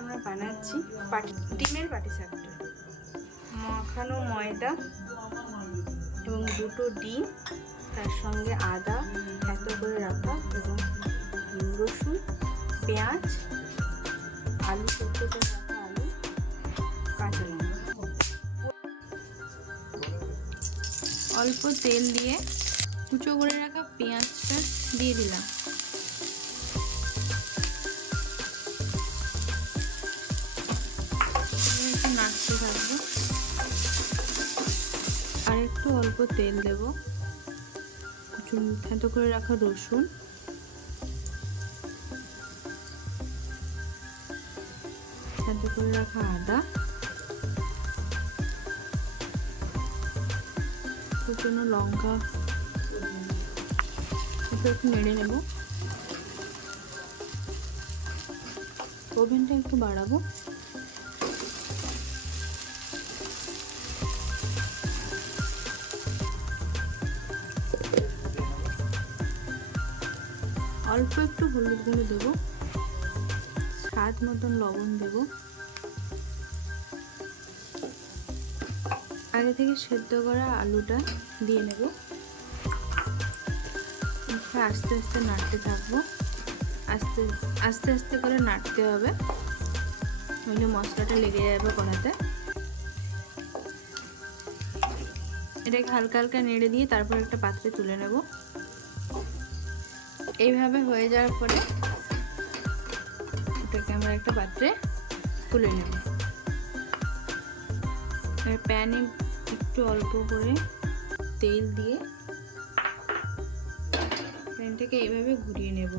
আমরা বানাচ্ছি ডিমের পাটিসাপটা। মাখানো ময়দা এবং দুটো ডিম, তার সঙ্গে আদা এত করে রাখা এবং রসুন, পেঁয়াজ, আলু সেদ্ধ করে রাখা আলু, কাঁচা লঙ্কা। অল্প তেল দিয়ে কুচো করে রাখা পেঁয়াজটা দিয়ে দিলাম। একটু নাড়তে থাকবো। আর একটু অল্প তেল দেব। থেতো করে রাখা রসুন, থেতো করে রাখা আদা, কুচনো লঙ্কা একটু নেড়ে নেব। ওভেনটা একটু বাড়াবো। অল্প একটু হলুদ গুঁড়ো দেবো, স্বাদ মতন লবণ দেব। আগে থেকে সেদ্ধ করা আলুটা দিয়ে নেব। আস্তে আস্তে নাড়তে থাকবো। আস্তে আস্তে আস্তে করে নাড়তে হবে, নইলে মশলাটা লেগে যাবে কড়াতে। এটাকে হালকা হালকা নেড়ে দিয়ে তারপর একটা পাত্রে তুলে নেব। এইভাবে হয়ে যাওয়ার পরে এটাকে আমরা একটা পাত্রে তুলে নেব। প্যানে একটু অল্প করে তেল দিয়ে প্যানটাকে এইভাবে ঘুরিয়ে নেব।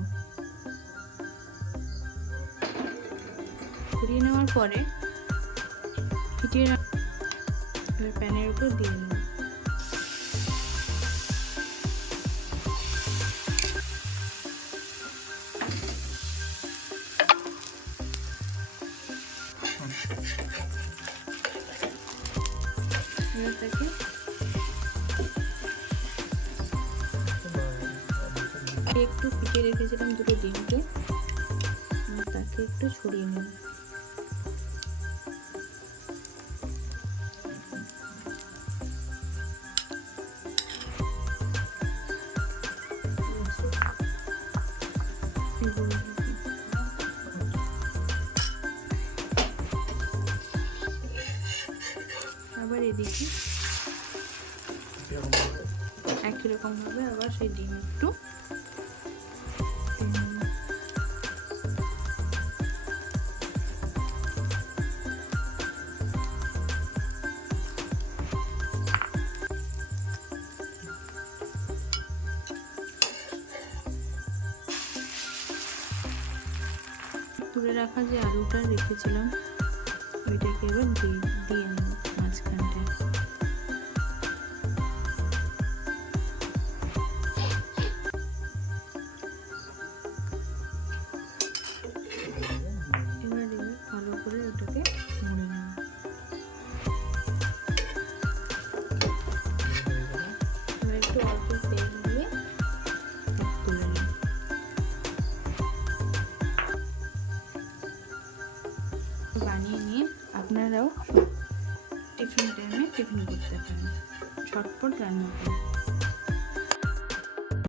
ঘুরিয়ে নেওয়ার পরে ফিটিয়ে প্যানের উপর দিয়ে নেব। তাকে একটু ফিটিয়ে রেখেছিলাম দুটো ডিমকে, তাকে একটু ছড়িয়ে নেব। আবার এদিকে একই রকম ভাবে আবার সেই ডিম একটু তুলে রাখা যে আলুটা রেখেছিলাম ওইটাকে এবার দিয়ে নেব মাঝখানটায়। এবার ভালো করে ওটাকে মুড়ে নেব। এবার একটু অল্প তেল দিয়ে তুলে নেব। বানিয়ে নিয়ে আপনারাও টিফিন টাইমে টিফিন করতে পারেন, ঝটপট রান্না করুন।